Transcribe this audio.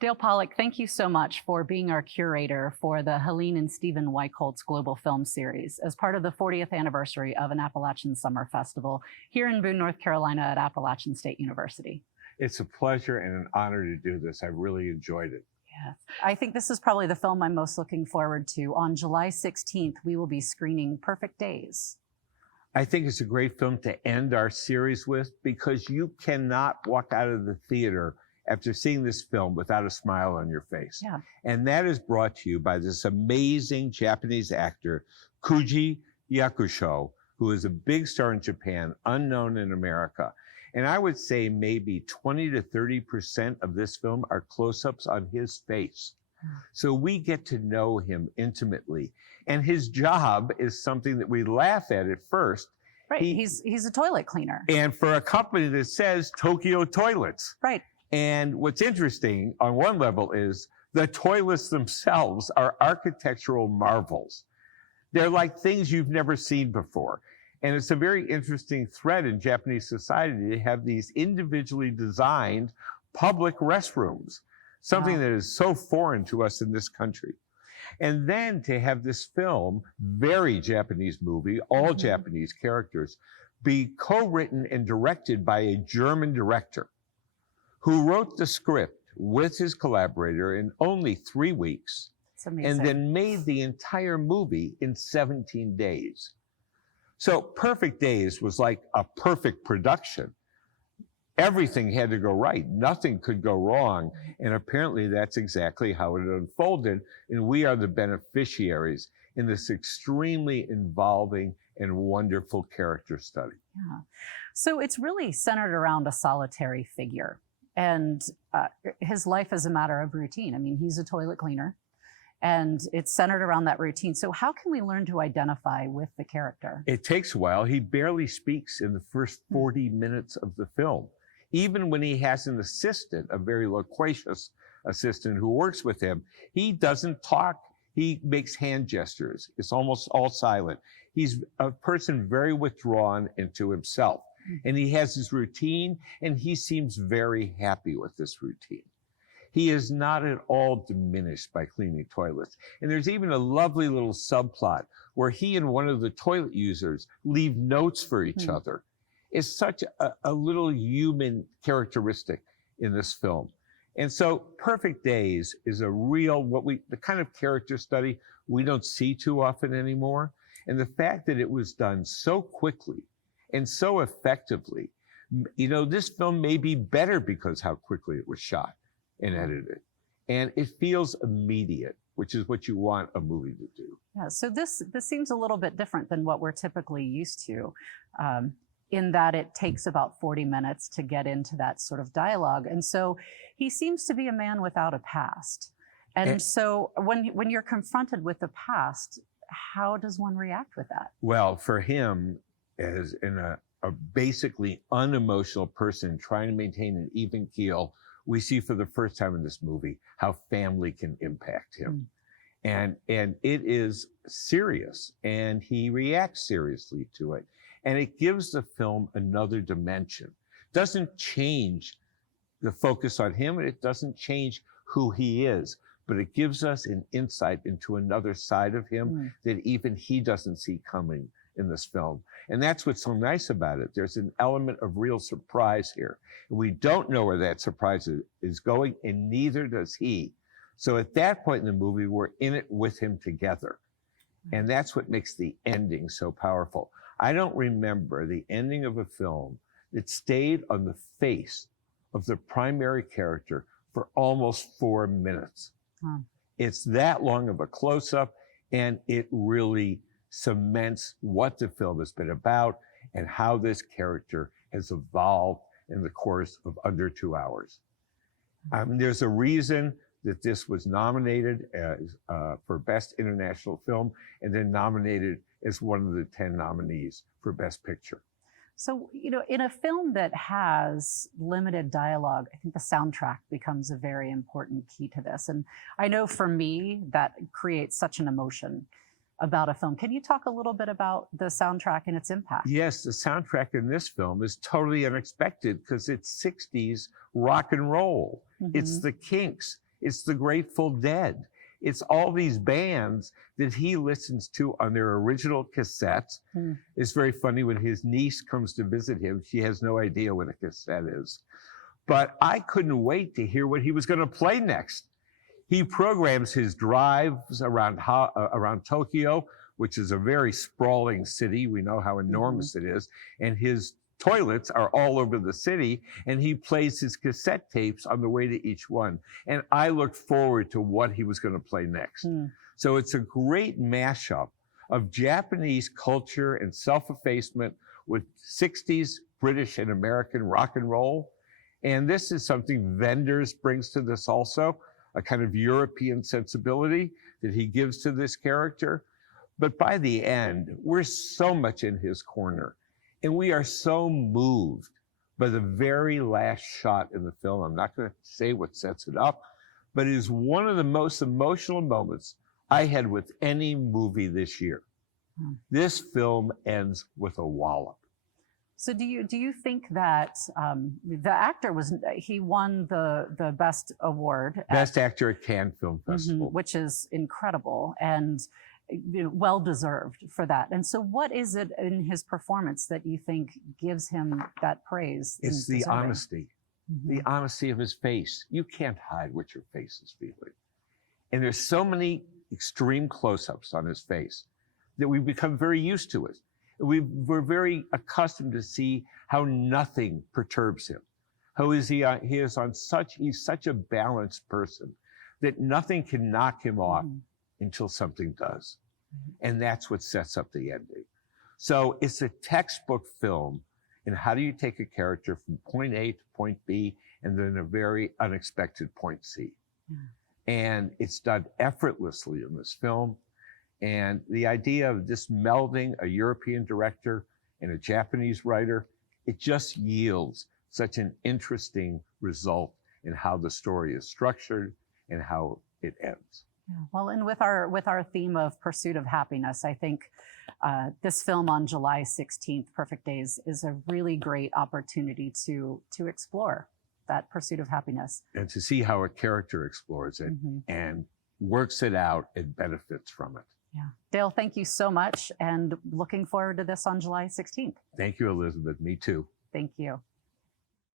Dale Pollock, thank you so much for being our curator for the Helene and Stephen Weicholz Global Film Series as part of the 40th anniversary of an Appalachian Summer Festival here in Boone, North Carolina at Appalachian State University. It's a pleasure and an honor to do this. I really enjoyed it. Yes. I think this is probably the film I'm most looking forward to. On July 16th, we will be screening Perfect Days. I think it's a great film to end our series with because you cannot walk out of the theater after seeing this film without a smile on your face. Yeah. And that is brought to you by this amazing Japanese actor, Koji Yakusho, who is a big star in Japan, unknown in America. And I would say maybe 20 to 30% of this film are close-ups on his face. So we get to know him intimately. And his job is something that we laugh at first. Right, he's a toilet cleaner. And for a company that says Tokyo Toilets. Right. And what's interesting on one level is the toilets themselves are architectural marvels. They're like things you've never seen before. And it's a very interesting thread in Japanese society to have these individually designed public restrooms, something that is so foreign to us in this country. And then to have this film, very Japanese movie, all Japanese characters, be co-written and directed by a German director who wrote the script with his collaborator in only 3 weeks, and then made the entire movie in 17 days. So Perfect Days was like a perfect production. Everything had to go right. Nothing could go wrong. And apparently that's exactly how it unfolded. And we are the beneficiaries in this extremely involving and wonderful character study. Yeah. So it's really centered around a solitary figure. And his life is a matter of routine. I mean, he's a toilet cleaner. And it's centered around that routine. So how can we learn to identify with the character? It takes a while. He barely speaks in the first 40 minutes of the film. Even when he has an assistant, a very loquacious assistant who works with him, he doesn't talk. He makes hand gestures. It's almost all silent. He's a person very withdrawn into himself. And he has his routine, and he seems very happy with this routine. He is not at all diminished by cleaning toilets. And there's even a lovely little subplot where he and one of the toilet users leave notes for each other. It's such a little human characteristic in this film. And so Perfect Days is a real, the kind of character study we don't see too often anymore. And the fact that it was done so quickly and so effectively, you know, this film may be better because how quickly it was shot and edited. And it feels immediate, which is what you want a movie to do. Yeah, so this seems a little bit different than what we're typically used to, in that it takes about 40 minutes to get into that sort of dialogue. And so he seems to be a man without a past. And so when you're confronted with the past, how does one react with that? Well, for him, as in a basically unemotional person trying to maintain an even keel, we see for the first time in this movie how family can impact him. And it is serious, and he reacts seriously to it. And it gives the film another dimension. Doesn't change the focus on him, and it doesn't change who he is, but it gives us an insight into another side of him that even he doesn't see coming in this film. And that's what's so nice about it. There's an element of real surprise here. And we don't know where that surprise is going, and neither does he. So at that point in the movie, we're in it with him together. And that's what makes the ending so powerful. I don't remember the ending of a film that stayed on the face of the primary character for almost 4 minutes. It's that long of a close-up, and it really cements what the film has been about and how this character has evolved in the course of under 2 hours. There's a reason that this was nominated as, for Best International Film and then nominated as one of the 10 nominees for Best Picture. So, you know, in a film that has limited dialogue, I think the soundtrack becomes a very important key to this. And I know for me, that creates such an emotion about a film. Can you talk a little bit about the soundtrack and its impact? Yes, the soundtrack in this film is totally unexpected because it's 60s rock and roll. It's the Kinks. It's the Grateful Dead. It's all these bands that he listens to on their original cassettes. It's very funny when his niece comes to visit him, she has no idea what a cassette is. But I couldn't wait to hear what he was going to play next. He programs his drives around Tokyo, which is a very sprawling city. We know how enormous it is. And his toilets are all over the city, and he plays his cassette tapes on the way to each one. And I looked forward to what he was going to play next. So it's a great mashup of Japanese culture and self-effacement with 60s British and American rock and roll. And this is something Wenders brings to this also, a kind of European sensibility that he gives to this character. But by the end, we're so much in his corner. And we are so moved by the very last shot in the film. I'm not going to say what sets it up, but it is one of the most emotional moments I had with any movie this year. This film ends with a wallop. So do you think that the actor he won the best award? Best actor at Cannes Film Festival. Which is incredible and well deserved for that. And so what is it in his performance that you think gives him that praise? It's the honesty. The honesty of his face. You can't hide what your face is feeling. And there's so many extreme close-ups on his face that we've become very used to it. We're very accustomed to see how nothing perturbs him. How is he's such a balanced person that nothing can knock him off until something does. And that's what sets up the ending. So it's a textbook film in how do you take a character from point A to point B and then a very unexpected point C. And it's done effortlessly in this film. And the idea of this melding a European director and a Japanese writer, it just yields such an interesting result in how the story is structured and how it ends. Yeah. Well, and with our theme of pursuit of happiness, I think this film on July 16th, Perfect Days, is a really great opportunity to explore that pursuit of happiness. And to see how a character explores it and works it out and benefits from it. Yeah. Dale, thank you so much, and looking forward to this on July 16th. Thank you, Elizabeth. Me too. Thank you.